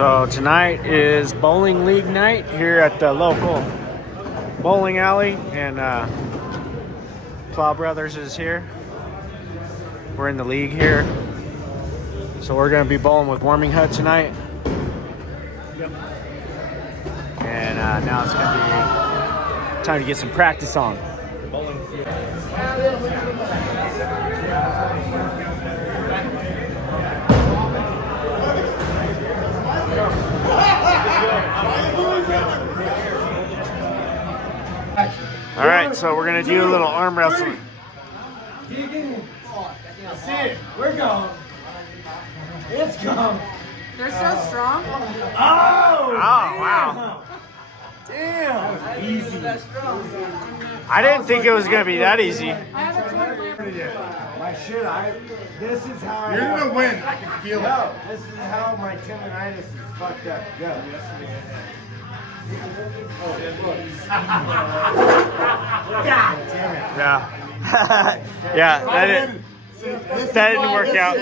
So tonight is bowling league night here at the local bowling alley, and Plow Brothers is here. We're in the league here, so we're going to be bowling with Warming Hut tonight. Yep. And now it's going to be time to get some practice on. Bowling field. All right, so we're gonna do a little arm wrestling. That's it. We're going. It's going. They're so strong. Oh! Wow. Damn. Easy. I didn't think it was gonna be that easy. I have a My shit, this is how You're gonna win. I can feel it. This is how my tendonitis is fucked up. Go. God damn it. Yeah. Yeah, that didn't work out.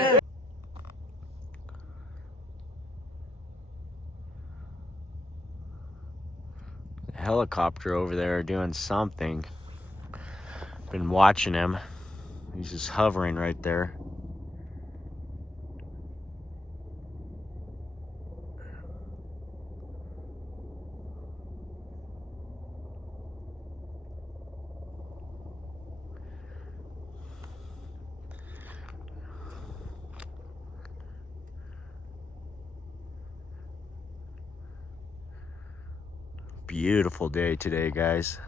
The helicopter over there doing something. Been watching him. He's just hovering right there. Beautiful day today, guys.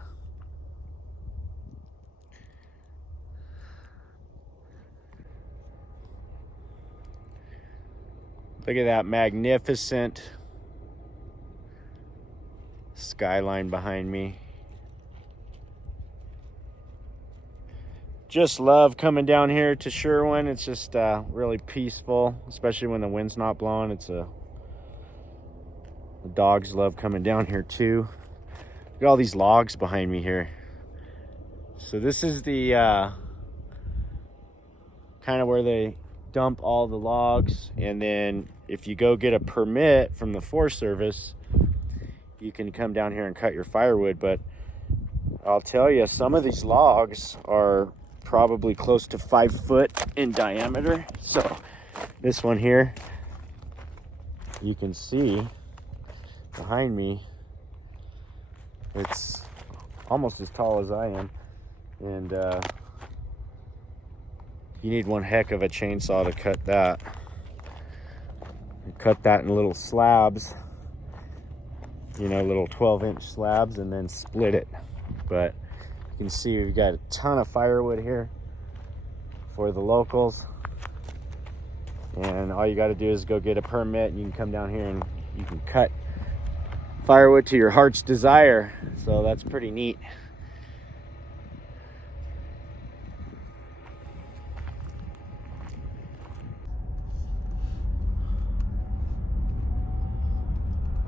Look at that magnificent skyline behind me. Just love coming down here to Sherwin. It's just really peaceful, especially when the wind's not blowing. The dogs love coming down here too. Look at all these logs behind me here. So this is the kind of where they dump all the logs, and then if you go get a permit from the Forest Service, you can come down here and cut your firewood. But I'll tell you, some of these logs are probably close to 5 foot in diameter. So this one here, you can see behind me, it's almost as tall as I am, and you need one heck of a chainsaw to cut that. You cut that in little slabs, little 12-inch slabs, and then split it. But you can see we've got a ton of firewood here for the locals, and all you got to do is go get a permit, and you can come down here and you can cut firewood to your heart's desire. So that's pretty neat.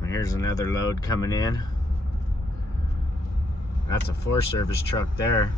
Here's another load coming in. That's a Forest Service truck there.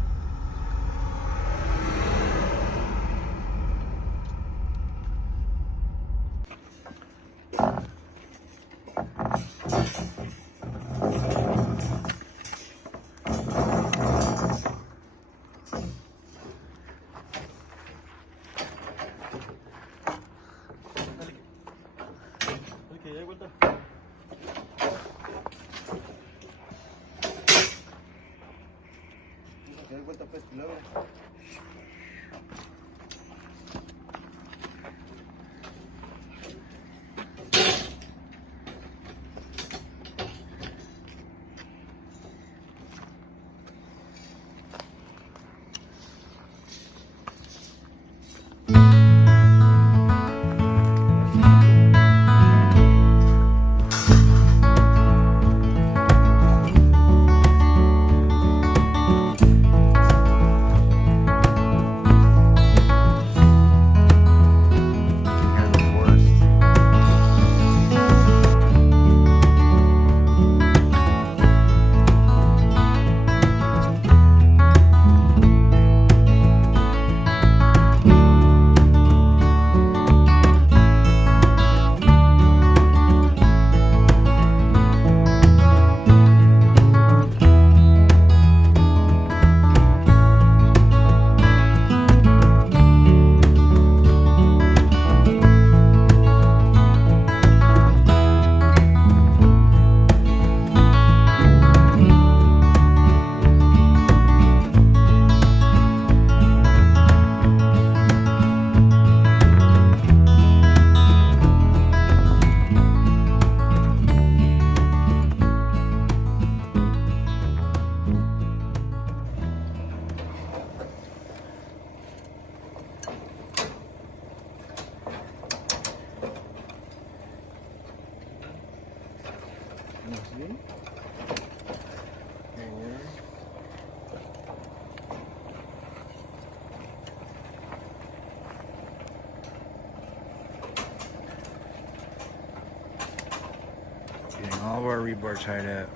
of our rebar tied up.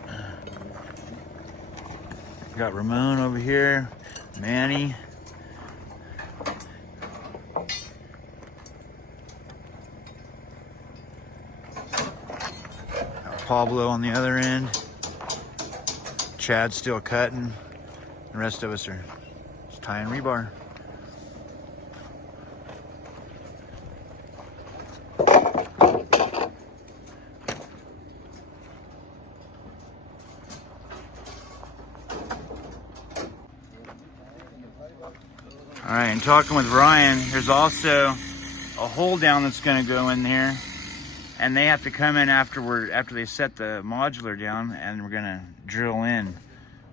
Got Ramon over here, Manny. Got Pablo on the other end. Chad's still cutting. The rest of us are just tying rebar. All right, and talking with Ryan, there's also a hole down that's going to go in there, and they have to come in after they set the modular down, and we're going to drill in.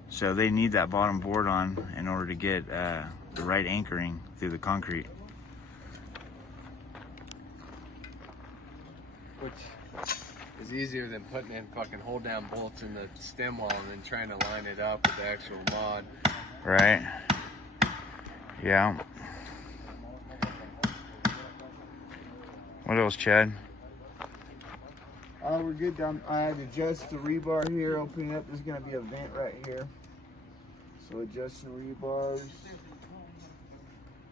So they need that bottom board on in order to get the right anchoring through the concrete. Which is easier than putting in fucking hold down bolts in the stem wall and then trying to line it up with the actual mod. Right. Yeah. What else, Chad? We're good down. I had to adjust the rebar here, opening up. There's going to be a vent right here. So adjusting rebars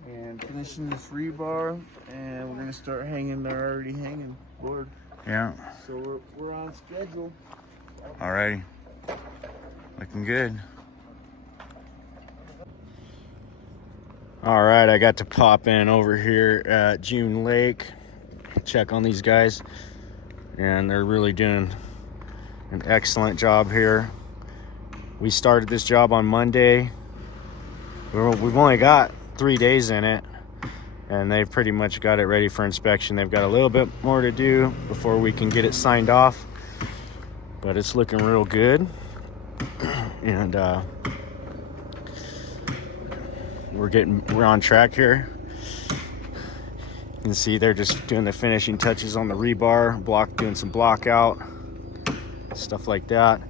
and finishing this rebar, and we're going to start hanging. They're already hanging board. Yeah. So we're on schedule. Alrighty. Looking good. All right, I got to pop in over here at June Lake, check on these guys, and they're really doing an excellent job here. We started this job on Monday. We've only got 3 days in it, and they've pretty much got it ready for inspection. They've got a little bit more to do before we can get it signed off, but it's looking real good. And we're on track here. You can see they're just doing the finishing touches on the rebar, doing some block out, stuff like that.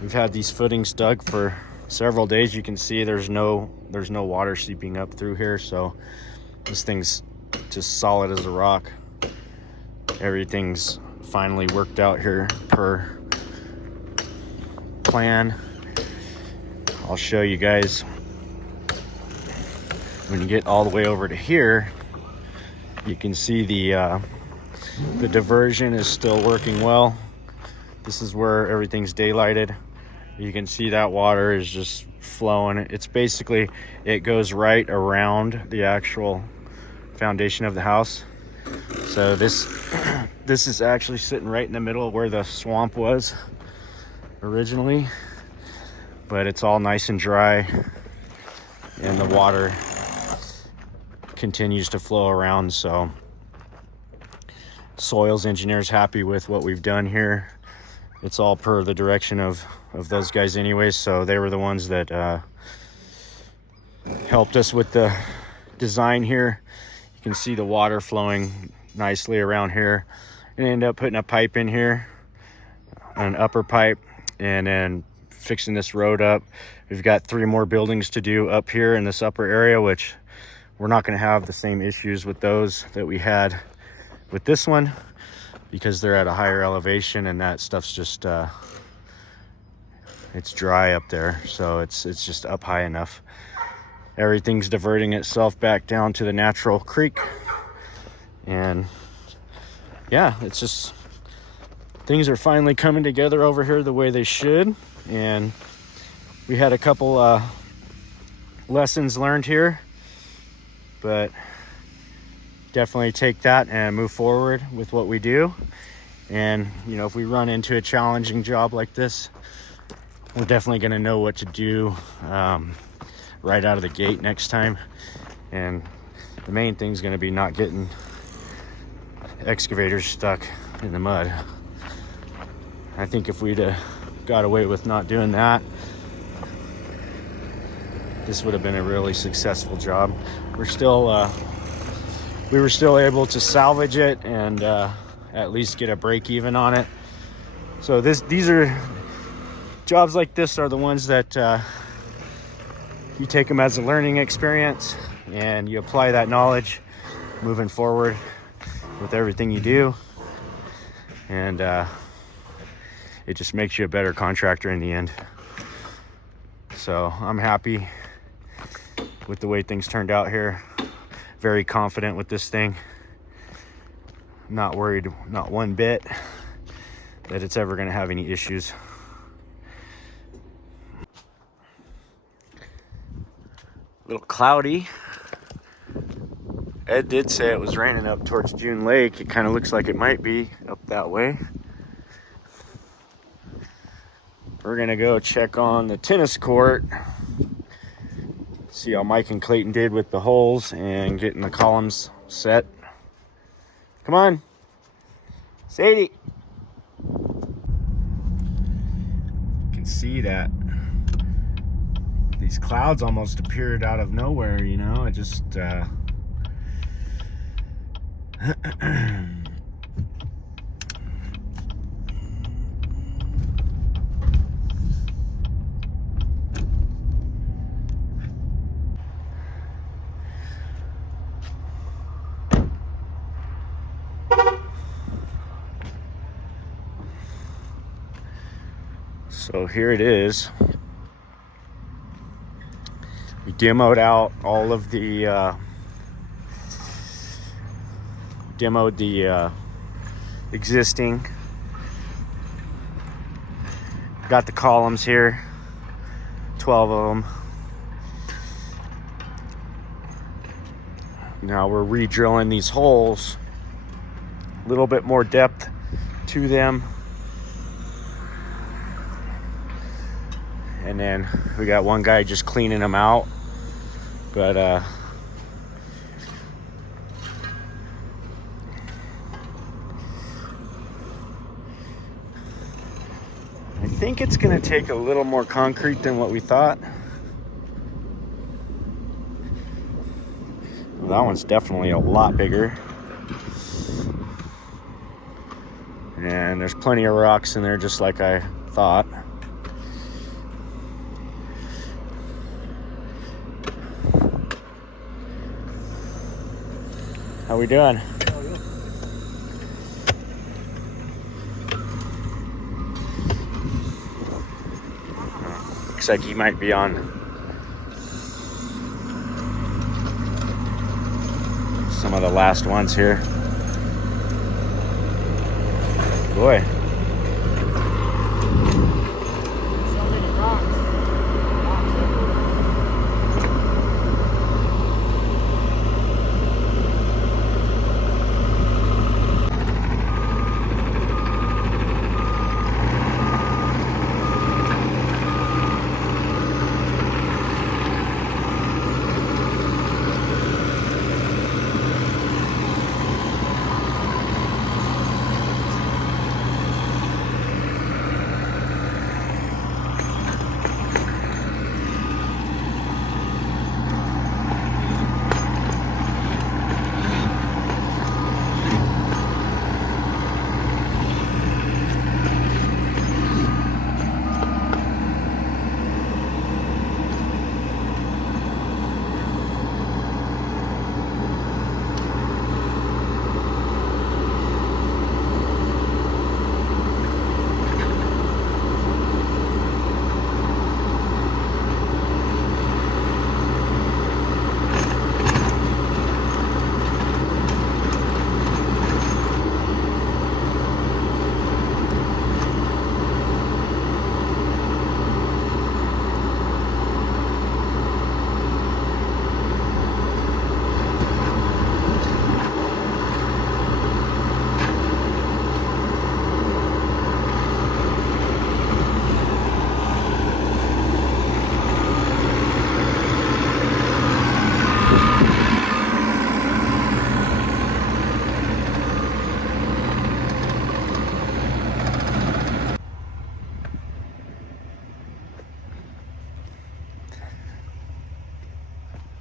We've had these footings dug for several days. You can see there's no water seeping up through here, so this thing's just solid as a rock. Everything's finally worked out here per plan. I'll show you guys when you get all the way over to here. You can see the diversion is still working well. This is where everything's daylighted. You can see that water is just flowing. It's basically, it goes right around the actual foundation of the house. So this is actually sitting right in the middle of where the swamp was originally, but it's all nice and dry, and the water continues to flow around. So soils engineer's happy with what we've done here. It's all per the direction of those guys anyways, so they were the ones that helped us with the design here. You can see the water flowing nicely around here, and end up putting a pipe in here, an upper pipe, and then fixing this road up. We've got 3 more buildings to do up here in this upper area, which we're not going to have the same issues with those that we had with this one, because they're at a higher elevation, and that stuff's just it's dry up there, so it's just up high enough. Everything's diverting itself back down to the natural creek, and yeah, it's just, things are finally coming together over here the way they should. And we had a couple lessons learned here, but definitely take that and move forward with what we do. And you know, if we run into a challenging job like this, we're definitely going to know what to do right out of the gate next time. And the main thing is going to be not getting excavators stuck in the mud. I think if we'd got away with not doing that, this would have been a really successful job. We were still able to salvage it and at least get a break even on it. So these are jobs like this are the ones that you take them as a learning experience, and you apply that knowledge moving forward with everything you do. And it just makes you a better contractor in the end. So I'm happy with the way things turned out here. Very confident with this thing. Not worried, not one bit, that it's ever going to have any issues. A little cloudy. Ed did say it was raining up towards June Lake. It kind of looks like it might be up that way. We're going to go check on the tennis court. See how Mike and Clayton did with the holes and getting the columns set. Come on, Sadie. You can see that these clouds almost appeared out of nowhere, you know. It just so here it is. We demoed out all of the existing. Got the columns here, 12 of them. Now we're re-drilling these holes, a little bit more depth to them. And then we got one guy just cleaning them out. But I think it's gonna take a little more concrete than what we thought. Well, that one's definitely a lot bigger. And there's plenty of rocks in there, just like I thought. How we doing? Looks like he might be on some of the last ones here. Boy. So many rocks.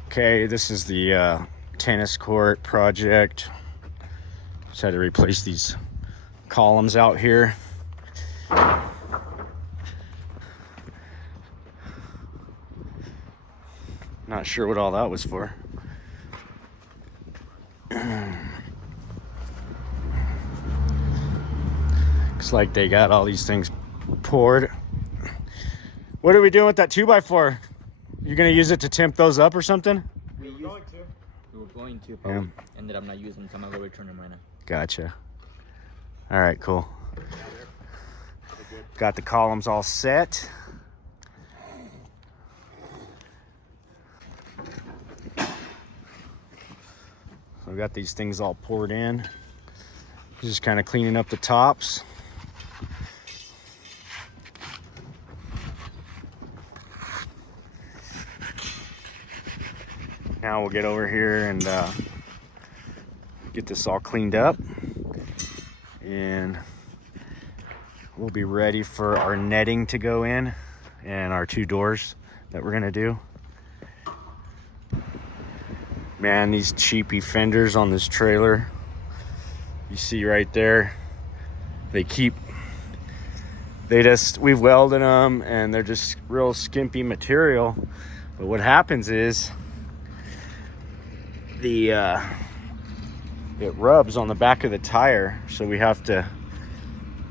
Okay, this is the tennis court project. Just had to replace these columns out here. Not sure what all that was for. Looks like they got all these things poured. What are we doing with that 2x4? You're gonna use it to temp those up or something? We were going to, but Yeah. we ended up not using them, so I'm gonna go return them right now. Gotcha. All right, cool. Got the columns all set. So we got these things all poured in. Just kind of cleaning up the tops. Now we'll get over here and get this all cleaned up, and we'll be ready for our netting to go in and our 2 doors that we're gonna do. Man, these cheapy fenders on this trailer, you see right there, we've welded them and they're just real skimpy material. But what happens is it rubs on the back of the tire, so we have to,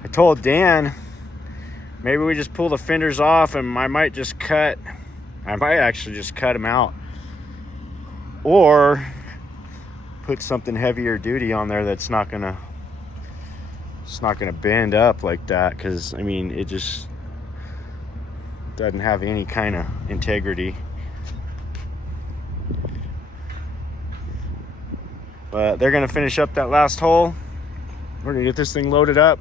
I told Dan maybe we just pull the fenders off, and I might actually just cut them out, or put something heavier duty on there that's not gonna bend up like that, because I mean it just doesn't have any kind of integrity. But they're gonna finish up that last hole. We're gonna get this thing loaded up,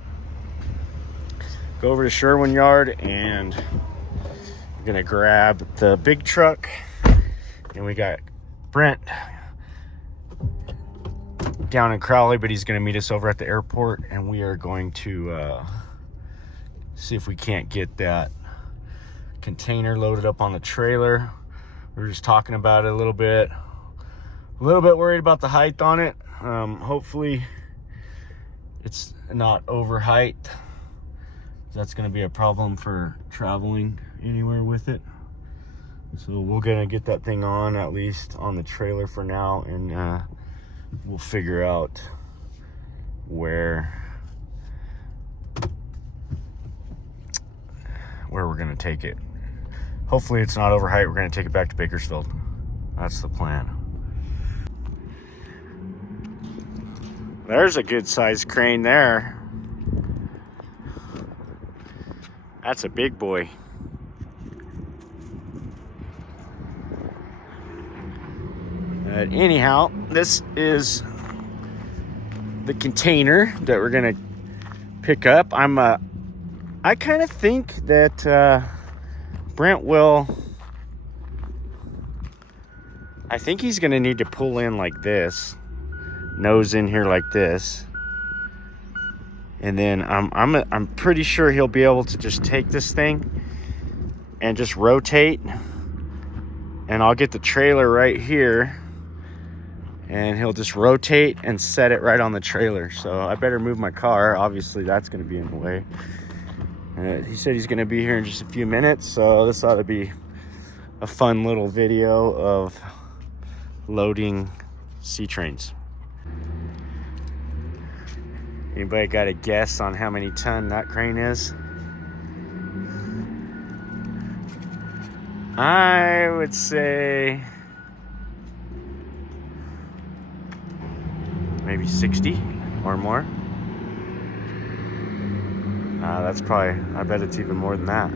go over to Sherwin yard, and we're gonna grab the big truck. And we got Brent down in Crowley, but he's gonna meet us over at the airport, and we are going to see if we can't get that container loaded up on the trailer. We were just talking about it a little bit worried about the height on it. Hopefully it's not over height. That's going to be a problem for traveling anywhere with it. So we're going to get that thing on, at least on the trailer for now, and we'll figure out where we're going to take it. Hopefully it's not over height. We're going to take it back to Bakersfield. That's the plan. There's a good sized crane there. That's a big boy. But anyhow, this is the container that we're gonna pick up. I kind of think that Brent will. I think he's gonna need to pull in like this. Nose in here like this, and then I'm pretty sure he'll be able to just take this thing and just rotate, and I'll get the trailer right here, and he'll just rotate and set it right on the trailer. So I better move my car. Obviously that's going to be in the way. He said he's going to be here in just a few minutes, so this ought to be a fun little video of loading sea trains. Anybody got a guess on how many ton that crane is? I would say maybe 60 or more. That's probably, I bet it's even more than that.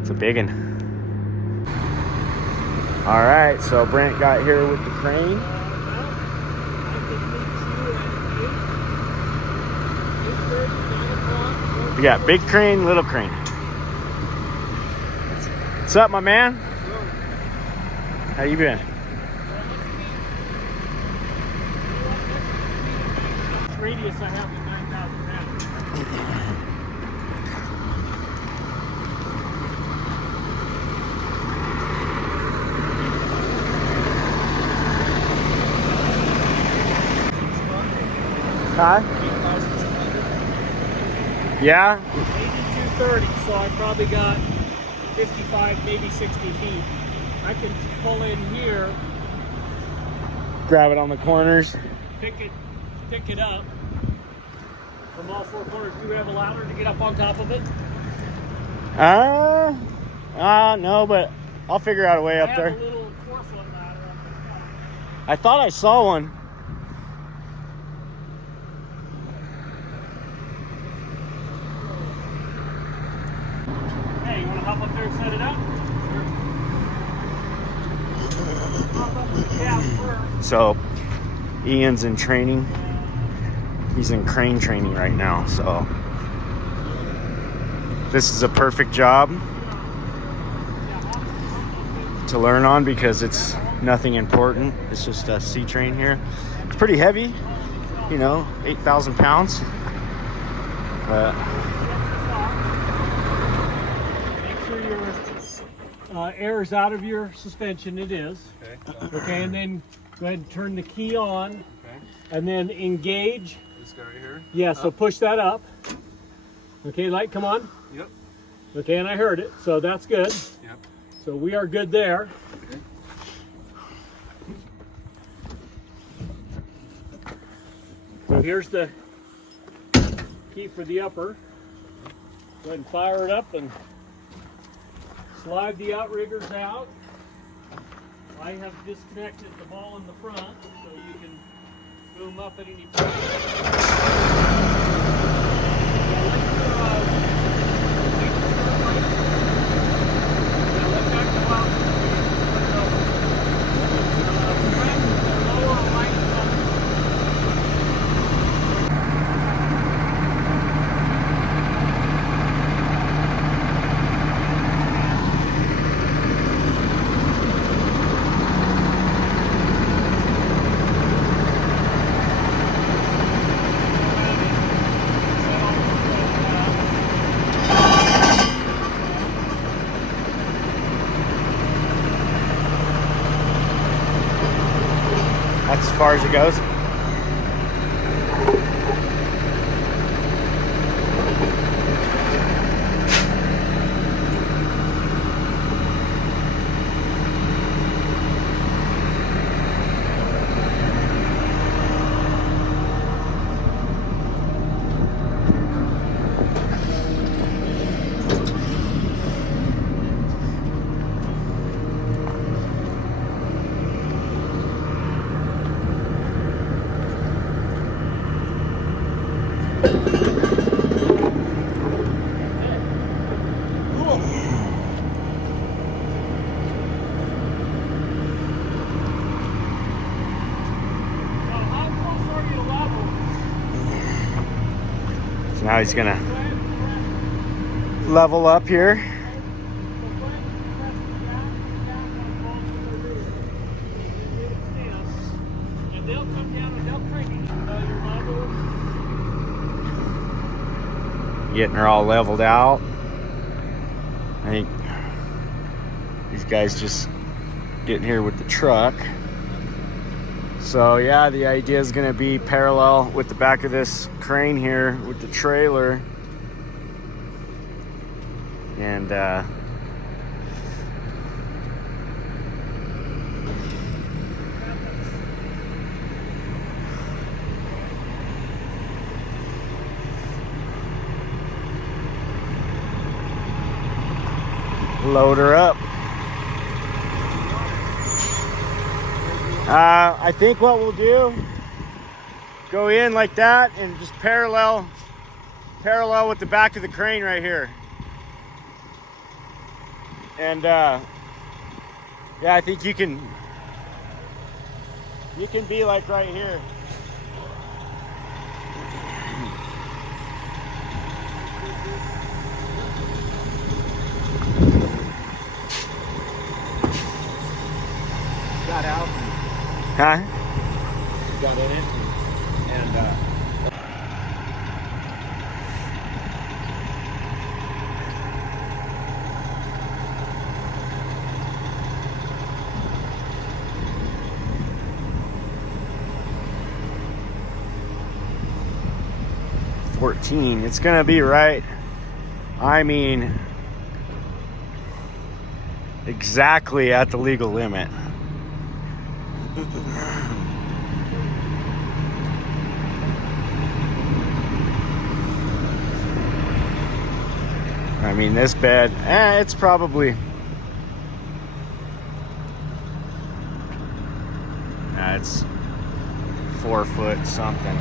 It's a big one. All right, so Brent got here with the crane. We got big crane, little crane. What's up, my man? How you been? Radius I have is 9,000 pounds. Huh? Yeah? 8230, so I probably got 55, maybe 60 feet. I can pull in here, Grab it on the corners. pick it up, from all four corners. Do we have a ladder to get up on top of it? No, but I'll figure out a way I up have there. a little 4-foot ladder up the top. I thought I saw one. Hey, you want to hop up there and set it up? Hop up with the cab first. So Ian's in training. He's in crane training right now, so this is a perfect job to learn on because it's nothing important. It's just a C train here. It's pretty heavy, you know, 8,000 pounds. Make sure your air's out of your suspension. It is. Okay, and then go ahead and turn the key on. Okay. And then engage. This guy right here? Yeah, so push that up. Okay, light, come on. Yep. Okay, and I heard it, so that's good. Yep. So we are good there. Okay. So here's the key for the upper. Go ahead and fire it up and slide the outriggers out. I have disconnected the ball in the front so you can boom up at any point. That's as far as it goes. So now he's gonna level up here. And they'll come down and they'll crank it. Your level. Getting her all leveled out. I think these guys just getting here with the truck. So yeah, the idea is going to be parallel with the back of this crane here with the trailer. And load her up. I think what we'll do, go in like that and just parallel with the back of the crane right here. And yeah, I think you can be like right here. Got out, Huh? got in it, and 14. It's gonna be right. I mean, exactly at the legal limit. I mean, this bed, it's probably, it's 4 foot something.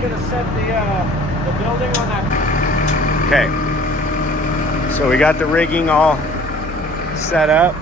Gonna set the building on that. Okay, so we got the rigging all set up.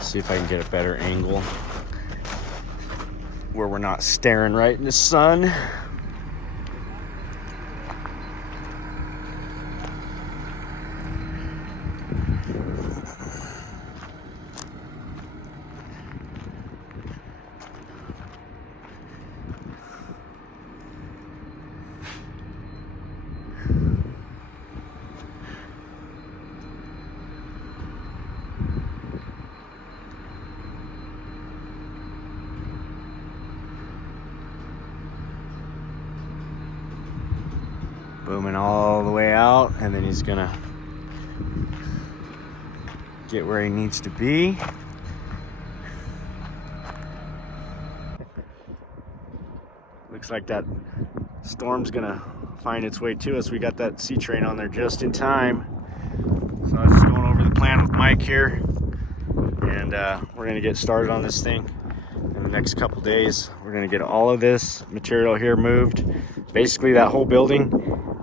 See if I can get a better angle where we're not staring right in the sun. Booming all the way out, and then he's gonna get where he needs to be. Looks like that storm's gonna find its way to us. We got that sea train on there just in time. So I was just going over the plan with Mike here, and we're gonna get started on this thing in the next couple days. We're gonna get all of this material here moved. Basically, that whole building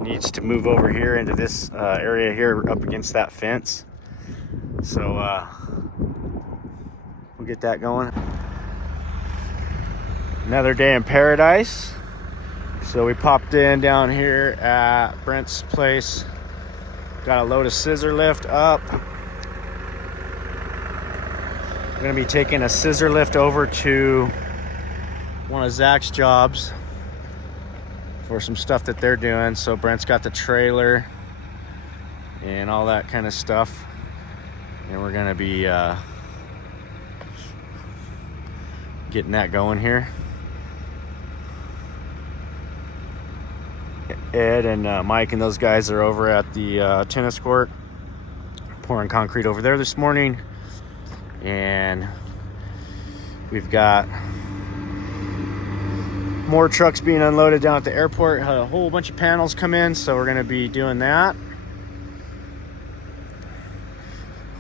needs to move over here into this area here up against that fence. So we'll get that going. Another day in paradise. So we popped in down here at Brent's place. Got a load of scissor lift up. We're gonna be taking a scissor lift over to one of Zach's jobs for some stuff that they're doing. So Brent's got the trailer and all that kind of stuff, and we're gonna be getting that going here. Ed and Mike and those guys are over at the tennis court pouring concrete over there this morning, and we've got more trucks being unloaded down at the airport. Had a whole bunch of panels come in, so we're gonna be doing that.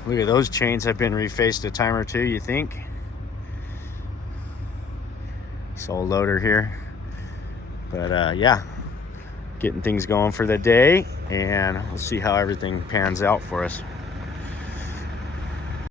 Look at those chains, have been refaced a time or two, you think? Sole loader here. But yeah, getting things going for the day, and we'll see how everything pans out for us.